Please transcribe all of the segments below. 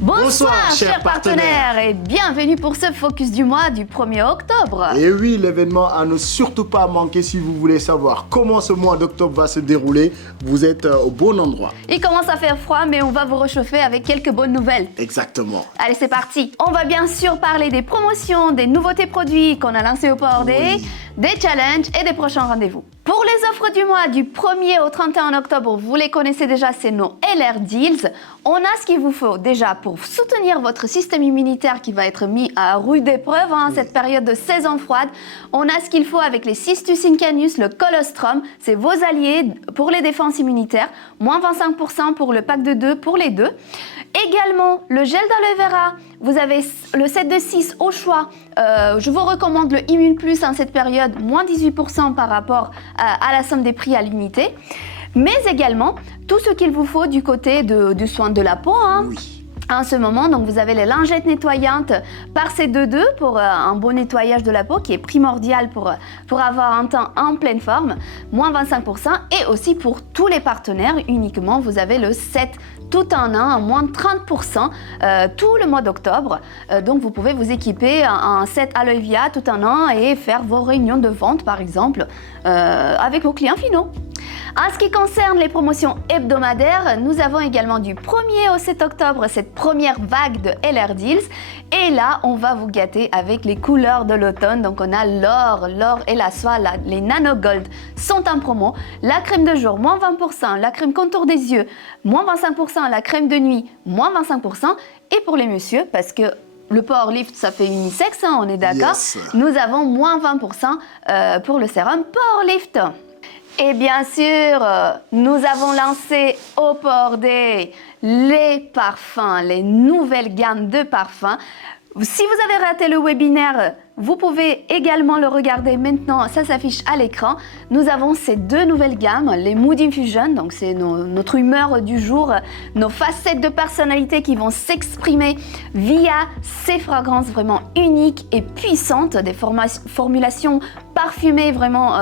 Bonsoir chers partenaires et bienvenue pour ce focus du mois du 1er octobre. Et oui, l'événement à ne surtout pas manquer si vous voulez savoir comment ce mois d'octobre va se dérouler. Vous êtes au bon endroit. Il commence à faire froid mais on va vous réchauffer avec quelques bonnes nouvelles. Exactement. Allez, c'est parti. On va bien sûr parler des promotions, des nouveautés produits qu'on a lancés au Power Day, des challenges et des prochains rendez-vous. Pour les offres du mois du 1er au 31 octobre, vous les connaissez déjà, c'est nos LR Deals. On a ce qu'il vous faut déjà pour soutenir votre système immunitaire qui va être mis à rude épreuve cette période de saison froide. On a ce qu'il faut avec les Cistus incanus, le colostrum, c'est vos alliés pour les défenses immunitaires, moins 25% pour le pack de 2 pour les deux. Également, le gel d'aloe vera, vous avez le set de 6 au choix. Je vous recommande le Immune Plus en cette période, moins 18% par rapport à la somme des prix à l'unité. Mais également, tout ce qu'il vous faut du côté du soin de la peau. En ce moment, donc vous avez les lingettes nettoyantes par C22 pour un bon nettoyage de la peau qui est primordial pour avoir un teint en pleine forme, moins 25%. Et aussi pour tous les partenaires, uniquement, vous avez le set tout en un, moins 30% tout le mois d'octobre. Donc vous pouvez vous équiper un set Aloe Vera tout en un et faire vos réunions de vente par exemple avec vos clients finaux. En ce qui concerne les promotions hebdomadaires, nous avons également du 1er au 7 octobre cette première vague de LR Deals. Et là, on va vous gâter avec les couleurs de l'automne. Donc on a l'or et la soie, les Nano Gold sont en promo. La crème de jour, moins 20%. La crème contour des yeux, moins 25%. La crème de nuit, moins 25%. Et pour les messieurs, parce que le Power Lift, ça fait unisexe, on est d'accord. Yes. Nous avons moins 20% pour le sérum Power Lift. Et bien sûr, nous avons lancé au Power Day les parfums, les nouvelles gammes de parfums. Si vous avez raté le webinaire, vous pouvez également le regarder maintenant, ça s'affiche à l'écran. Nous avons ces deux nouvelles gammes, les Mood Infusion, donc c'est notre humeur du jour, nos facettes de personnalité qui vont s'exprimer via ces fragrances vraiment uniques et puissantes, des formulations parfumées vraiment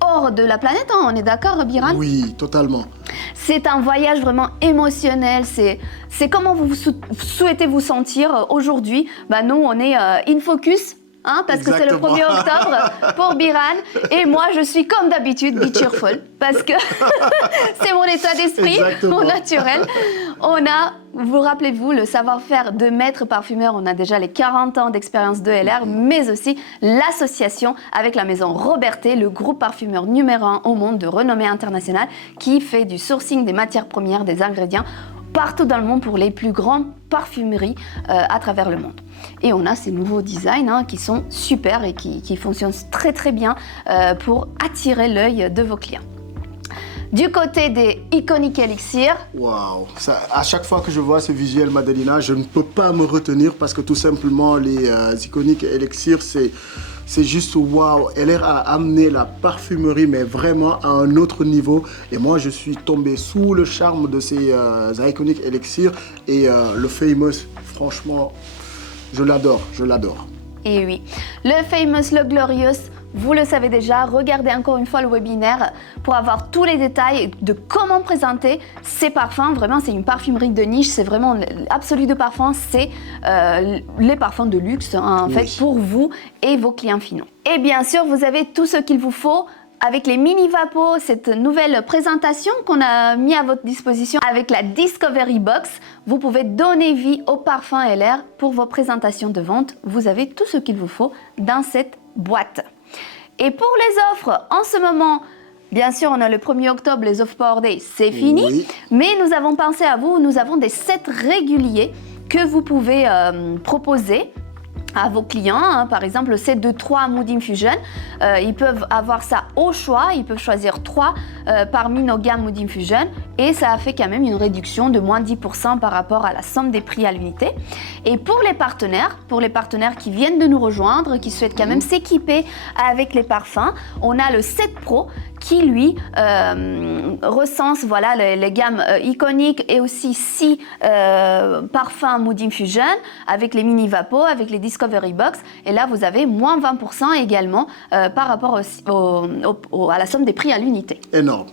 hors de la planète, on est d'accord Biran? Oui, totalement. C'est un voyage vraiment émotionnel, c'est comment vous souhaitez vous sentir aujourd'hui. Nous, on est in focus, parce que c'est le 1er octobre pour Biran. Et moi, je suis comme d'habitude, be cheerful, parce que c'est mon état d'esprit, mon naturel. On a, vous rappelez-vous, le savoir-faire de maître parfumeur. On a déjà les 40 ans d'expérience de LR, mais aussi l'association avec la maison Robertet, le groupe parfumeur numéro 1 au monde de renommée internationale, qui fait du sourcing des matières premières, des ingrédients, partout dans le monde pour les plus grandes parfumeries à travers le monde. Et on a ces nouveaux designs qui sont super et qui fonctionnent très très bien pour attirer l'œil de vos clients. Du côté des Iconic Elixir. Waouh! À chaque fois que je vois ce visuel, Madalina, je ne peux pas me retenir parce que tout simplement, les Iconic Elixir, c'est juste waouh! LR a amené la parfumerie, mais vraiment à un autre niveau. Et moi, je suis tombé sous le charme de ces Iconic Elixir. Et le Famous, franchement, je l'adore. Et oui, le Famous, le Glorious, vous le savez déjà, regardez encore une fois le webinaire pour avoir tous les détails de comment présenter ces parfums. Vraiment, c'est une parfumerie de niche, c'est vraiment l'absolu de parfum, c'est les parfums de luxe en fait pour vous et vos clients finaux. Et bien sûr, vous avez tout ce qu'il vous faut avec les Mini Vapo, cette nouvelle présentation qu'on a mis à votre disposition avec la Discovery Box. Vous pouvez donner vie au parfum LR pour vos présentations de vente. Vous avez tout ce qu'il vous faut dans cette boîte. Et pour les offres, en ce moment, bien sûr, on a le 1er octobre, les offres Power Day, c'est fini. Mais nous avons pensé à vous, nous avons des sets réguliers que vous pouvez proposer à vos clients, par exemple le set de 3 Mood Infusion, ils peuvent avoir ça au choix, ils peuvent choisir 3 parmi nos gammes Mood Infusion et ça a fait quand même une réduction de moins 10% par rapport à la somme des prix à l'unité. Et pour les partenaires qui viennent de nous rejoindre, qui souhaitent quand même s'équiper avec les parfums, on a le set Pro qui lui recense les gammes iconiques et aussi 6 parfums Mood Infusion avec les Mini Vapo, avec les Discovery Box. Et là, vous avez moins 20% également par rapport à la somme des prix à l'unité. Énorme.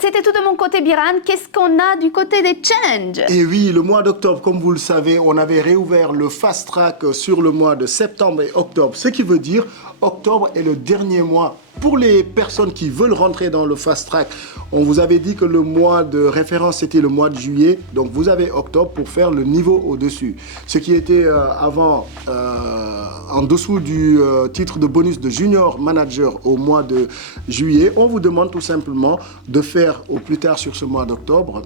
c'était tout de mon côté, Biran. Qu'est-ce qu'on a du côté des challenges? Et oui, le mois d'octobre, comme vous le savez, on avait réouvert le Fast Track sur le mois de septembre et octobre. Ce qui veut dire, octobre est le dernier mois. Pour les personnes qui veulent rentrer dans le Fast Track, on vous avait dit que le mois de référence, c'était le mois de juillet. Donc, vous avez octobre pour faire le niveau au-dessus. Ce qui était avant en dessous du titre de bonus de junior manager au mois de juillet. On vous demande tout simplement de faire au plus tard sur ce mois d'octobre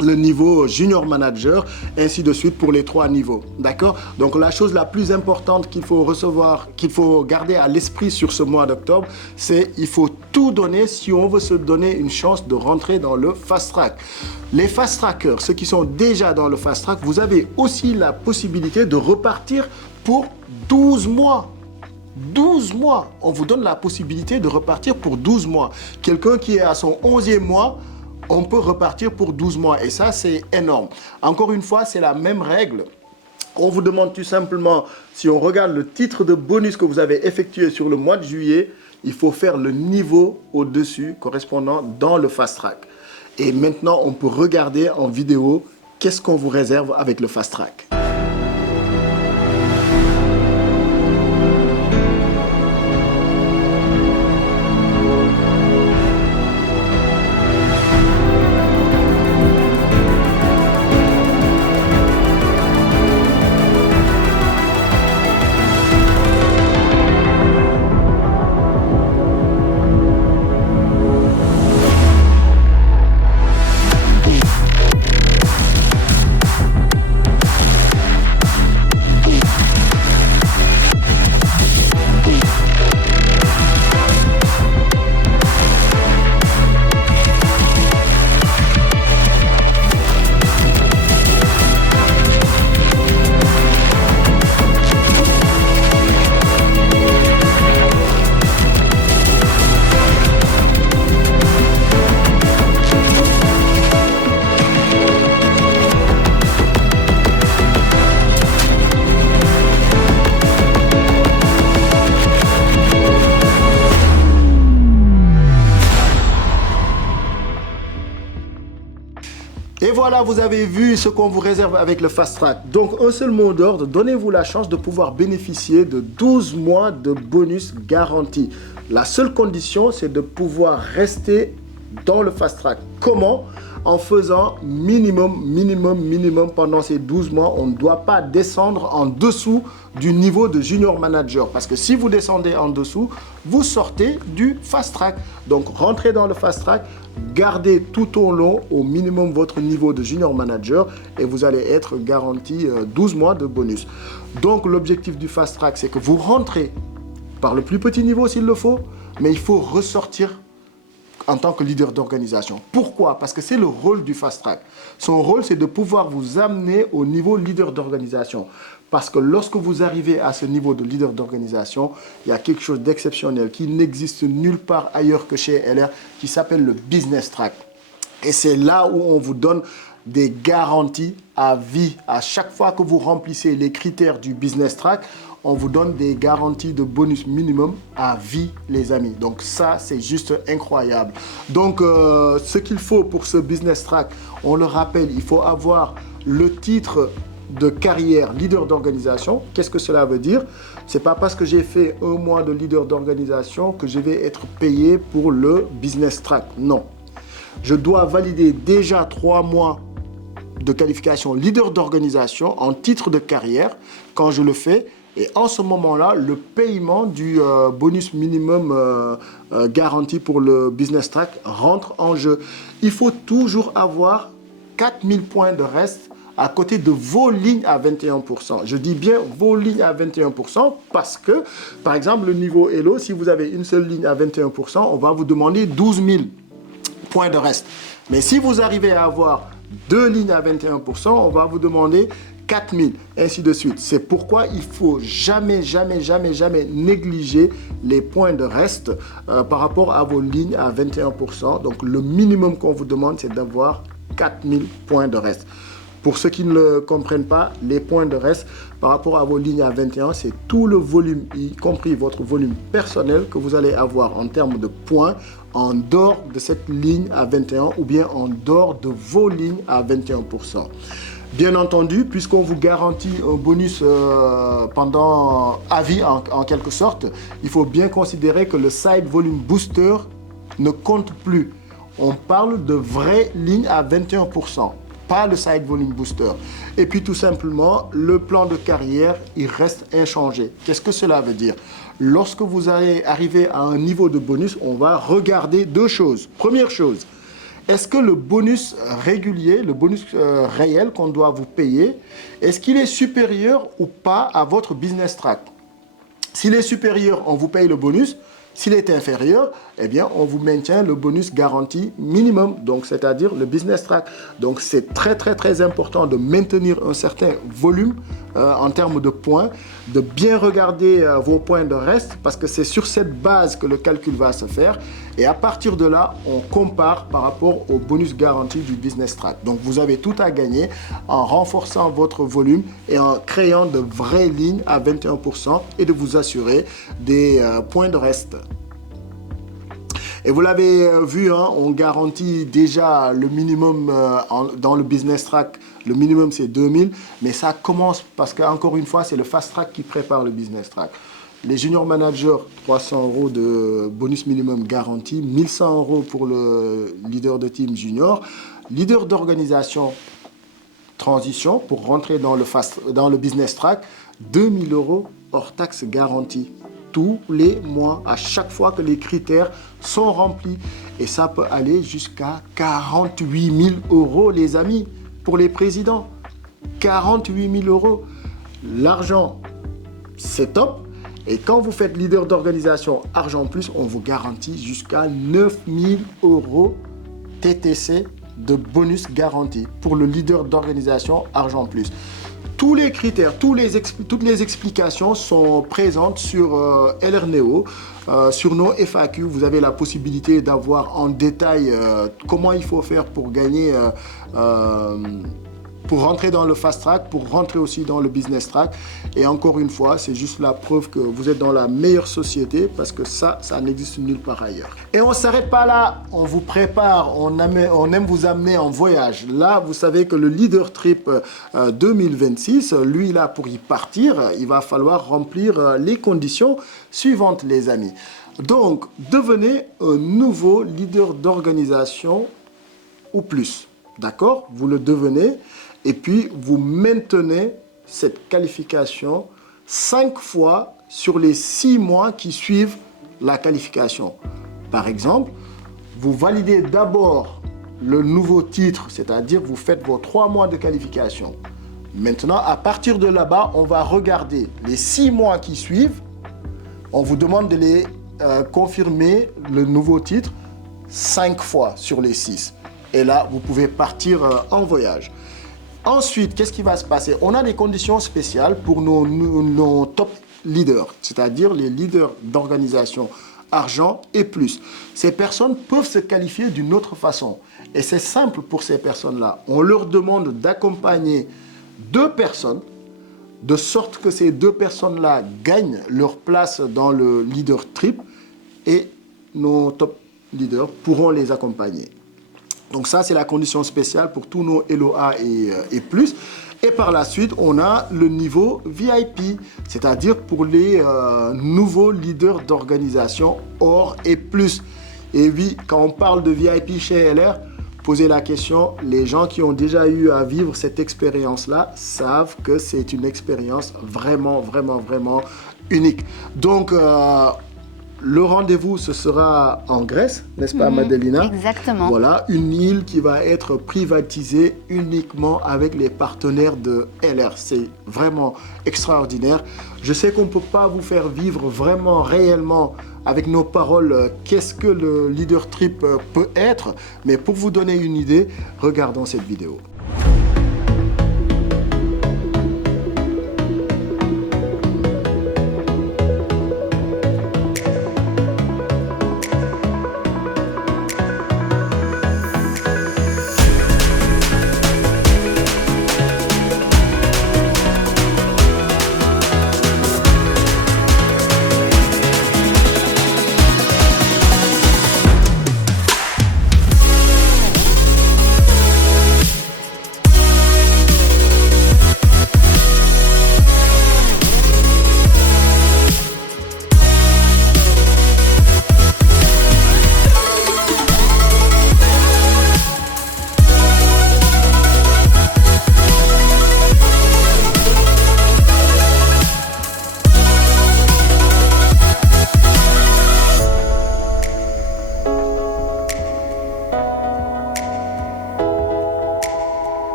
le niveau junior manager, ainsi de suite pour les 3 niveaux. D'accord? Donc la chose la plus importante qu'il faut garder à l'esprit sur ce mois d'octobre, c'est il faut tout donner si on veut se donner une chance de rentrer dans le fast track. Les fast trackers, ceux qui sont déjà dans le fast track, vous avez aussi la possibilité de repartir pour 12 mois. 12 mois. On vous donne la possibilité de repartir pour 12 mois. Quelqu'un qui est à son 11e mois, on peut repartir pour 12 mois. Et ça, c'est énorme. Encore une fois, c'est la même règle. On vous demande tout simplement, si on regarde le titre de bonus que vous avez effectué sur le mois de juillet, il faut faire le niveau au-dessus correspondant dans le fast track. Et maintenant, on peut regarder en vidéo qu'est-ce qu'on vous réserve avec le fast track. Et voilà, vous avez vu ce qu'on vous réserve avec le Fast Track. Donc, un seul mot d'ordre, donnez-vous la chance de pouvoir bénéficier de 12 mois de bonus garantis. La seule condition, c'est de pouvoir rester dans le Fast Track. Comment? En faisant minimum pendant ces 12 mois. On ne doit pas descendre en dessous du niveau de junior manager. Parce que si vous descendez en dessous, vous sortez du Fast Track. Donc, rentrez dans le Fast Track. Gardez tout au long au minimum votre niveau de junior manager et vous allez être garanti 12 mois de bonus. Donc l'objectif du fast track, c'est que vous rentrez par le plus petit niveau s'il le faut, mais il faut ressortir en tant que leader d'organisation. Pourquoi? Parce que c'est le rôle du fast track. Son rôle, c'est de pouvoir vous amener au niveau leader d'organisation. Parce que lorsque vous arrivez à ce niveau de leader d'organisation, il y a quelque chose d'exceptionnel qui n'existe nulle part ailleurs que chez LR, qui s'appelle le business track. Et c'est là où on vous donne des garanties à vie. À chaque fois que vous remplissez les critères du business track, on vous donne des garanties de bonus minimum à vie, les amis. Donc ça, c'est juste incroyable. Donc, ce qu'il faut pour ce business track, on le rappelle, il faut avoir le titre de carrière leader d'organisation. Qu'est-ce que cela veut dire? C'est pas parce que j'ai fait un mois de leader d'organisation que je vais être payé pour le business track. Non. Je dois valider déjà 3 mois de qualification leader d'organisation en titre de carrière quand je le fais. Et en ce moment-là, le paiement du bonus minimum garanti pour le business track rentre en jeu. Il faut toujours avoir 4000 points de reste à côté de vos lignes à 21%. Je dis bien vos lignes à 21% parce que, par exemple, le niveau Elo, si vous avez une seule ligne à 21%, on va vous demander 12 000 points de reste. Mais si vous arrivez à avoir 2 lignes à 21%, on va vous demander 4000, ainsi de suite. C'est pourquoi il faut jamais négliger les points de reste par rapport à vos lignes à 21%. Donc, le minimum qu'on vous demande, c'est d'avoir 4000 points de reste. Pour ceux qui ne le comprennent pas, les points de reste par rapport à vos lignes à 21, c'est tout le volume, y compris votre volume personnel que vous allez avoir en termes de points en dehors de cette ligne à 21 ou bien en dehors de vos lignes à 21%. Bien entendu, puisqu'on vous garantit un bonus pendant à vie en quelque sorte, il faut bien considérer que le Side Volume Booster ne compte plus. On parle de vraies lignes à 21%, pas le Side Volume Booster. Et puis tout simplement, le plan de carrière, il reste inchangé. Qu'est-ce que cela veut dire? Lorsque vous allez arriver à un niveau de bonus, on va regarder deux choses. Première chose, est-ce que le bonus régulier, le bonus réel qu'on doit vous payer, est-ce qu'il est supérieur ou pas à votre business track? S'il est supérieur, on vous paye le bonus. S'il est inférieur, eh bien, on vous maintient le bonus garanti minimum, donc c'est-à-dire le business track. Donc, c'est très, très, très important de maintenir un certain volume en termes de points, de bien regarder vos points de reste, parce que c'est sur cette base que le calcul va se faire. Et à partir de là, on compare par rapport au bonus garanti du business track. Donc, vous avez tout à gagner en renforçant votre volume et en créant de vraies lignes à 21% et de vous assurer des points de reste. Et vous l'avez vu, hein, on garantit déjà le minimum dans le business track. Le minimum, c'est 2000, mais ça commence parce qu'encore une fois, c'est le fast track qui prépare le business track. Les junior managers, 300 € de bonus minimum garanti, 1100 € pour le leader de team junior. Leader d'organisation, transition, pour rentrer dans le business track, 2000 € hors taxe garantie. Tous les mois, à chaque fois que les critères sont remplis. Et ça peut aller jusqu'à 48 000 €, les amis, pour les présidents. 48 000 €. L'argent, c'est top. Et quand vous faites leader d'organisation Argent Plus, on vous garantit jusqu'à 9 000 € TTC de bonus garanti pour le leader d'organisation Argent Plus. Tous les critères, toutes les explications sont présentes sur LRNEO, sur nos FAQ. Vous avez la possibilité d'avoir en détail comment il faut faire pour gagner, pour rentrer dans le fast track, pour rentrer aussi dans le business track. Et encore une fois, c'est juste la preuve que vous êtes dans la meilleure société parce que ça n'existe nulle part ailleurs. Et on ne s'arrête pas là, on vous prépare, on aime vous amener en voyage. Là, vous savez que le Leader Trip 2026, lui, là, pour y partir, il va falloir remplir les conditions suivantes, les amis. Donc, devenez un nouveau leader d'organisation ou plus. D'accord? Vous le devenez. Et puis, vous maintenez cette qualification 5 fois sur les 6 mois qui suivent la qualification. Par exemple, vous validez d'abord le nouveau titre, c'est-à-dire vous faites vos 3 mois de qualification. Maintenant, à partir de là-bas, on va regarder les 6 mois qui suivent. On vous demande de les confirmer le nouveau titre 5 fois sur les 6. Et là, vous pouvez partir en voyage. Ensuite, qu'est-ce qui va se passer? On a des conditions spéciales pour nos top leaders, c'est-à-dire les leaders d'organisation Argent et Plus. Ces personnes peuvent se qualifier d'une autre façon. Et c'est simple pour ces personnes-là. On leur demande d'accompagner 2 personnes, de sorte que ces 2 personnes-là gagnent leur place dans le leader trip et nos top leaders pourront les accompagner. Donc ça, c'est la condition spéciale pour tous nos LOA et plus. Et par la suite, on a le niveau VIP, c'est-à-dire pour les nouveaux leaders d'organisation Or et Plus. Et oui, quand on parle de VIP chez LR, posez la question, les gens qui ont déjà eu à vivre cette expérience-là savent que c'est une expérience vraiment, vraiment, vraiment unique. Donc, le rendez-vous, ce sera en Grèce, n'est-ce pas, Madelina? Exactement. Voilà, une île qui va être privatisée uniquement avec les partenaires de LR. C'est vraiment extraordinaire. Je sais qu'on ne peut pas vous faire vivre vraiment, réellement, avec nos paroles, qu'est-ce que le Leader Trip peut être. Mais pour vous donner une idée, regardons cette vidéo.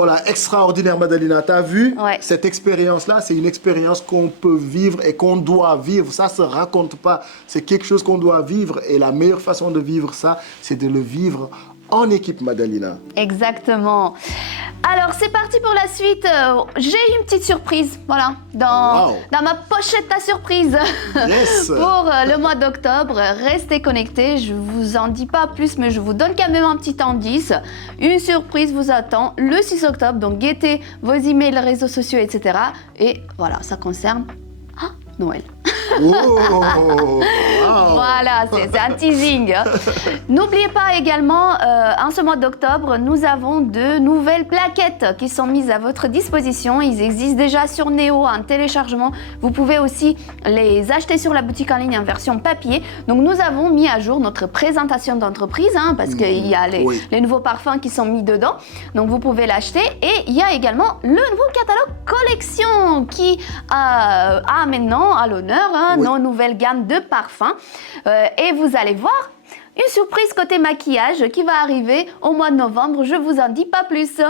Voilà, extraordinaire Madalina. Tu as vu, Ouais. cette expérience-là, c'est une expérience qu'on peut vivre et qu'on doit vivre. Ça se raconte pas. C'est quelque chose qu'on doit vivre. Et la meilleure façon de vivre ça, c'est de le vivre en équipe, Madalina. Exactement. Alors, c'est parti pour la suite. J'ai une petite surprise, voilà, dans ma pochette à surprise. Yes. Pour le mois d'octobre. Restez connectés, je vous en dis pas plus, mais je vous donne quand même un petit indice. Une surprise vous attend le 6 octobre, donc guettez vos emails, réseaux sociaux, etc. Et voilà, ça concerne Noël. Oh, wow. Voilà, c'est un teasing. N'oubliez pas également, en ce mois d'octobre, nous avons de nouvelles plaquettes qui sont mises à votre disposition. Ils existent déjà sur Néo en téléchargement. Vous pouvez aussi les acheter sur la boutique en ligne en version papier. Donc nous avons mis à jour notre présentation d'entreprise, parce qu'il y a les nouveaux parfums qui sont mis dedans. Donc vous pouvez l'acheter. Et il y a également le nouveau catalogue collection qui a maintenant à l'honneur nos nouvelles gammes de parfums. Et vous allez voir une surprise côté maquillage qui va arriver au mois de novembre. Je vous en dis pas plus.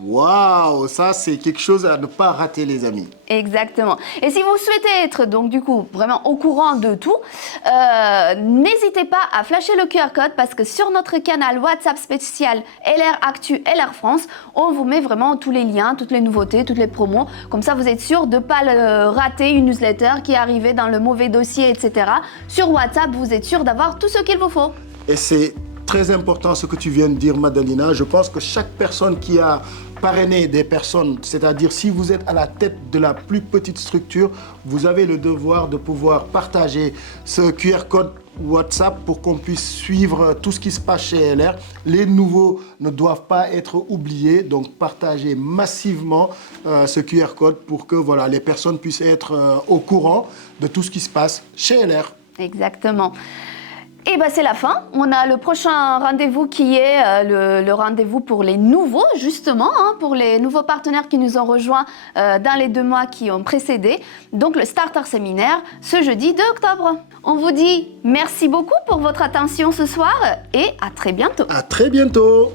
Waouh, ça c'est quelque chose à ne pas rater, les amis. Exactement. Et si vous souhaitez être donc du coup vraiment au courant de tout, n'hésitez pas à flasher le QR code parce que sur notre canal WhatsApp spécial LR Actu LR France, on vous met vraiment tous les liens, toutes les nouveautés, toutes les promos. Comme ça, vous êtes sûr de ne pas rater une newsletter qui est arrivée dans le mauvais dossier, etc. Sur WhatsApp, vous êtes sûr d'avoir tout ce qu'il vous faut. Et c'est très important ce que tu viens de dire, Madalina. Je pense que chaque personne qui a parrainé des personnes, c'est-à-dire si vous êtes à la tête de la plus petite structure, vous avez le devoir de pouvoir partager ce QR code WhatsApp pour qu'on puisse suivre tout ce qui se passe chez LR. Les nouveaux ne doivent pas être oubliés, donc partagez massivement ce QR code pour que voilà, les personnes puissent être au courant de tout ce qui se passe chez LR. Exactement. Et bien c'est la fin, on a le prochain rendez-vous qui est le rendez-vous pour les nouveaux justement, pour les nouveaux partenaires qui nous ont rejoints dans les 2 mois qui ont précédé, donc le Starter Séminaire ce jeudi 2 octobre. On vous dit merci beaucoup pour votre attention ce soir et à très bientôt. À très bientôt.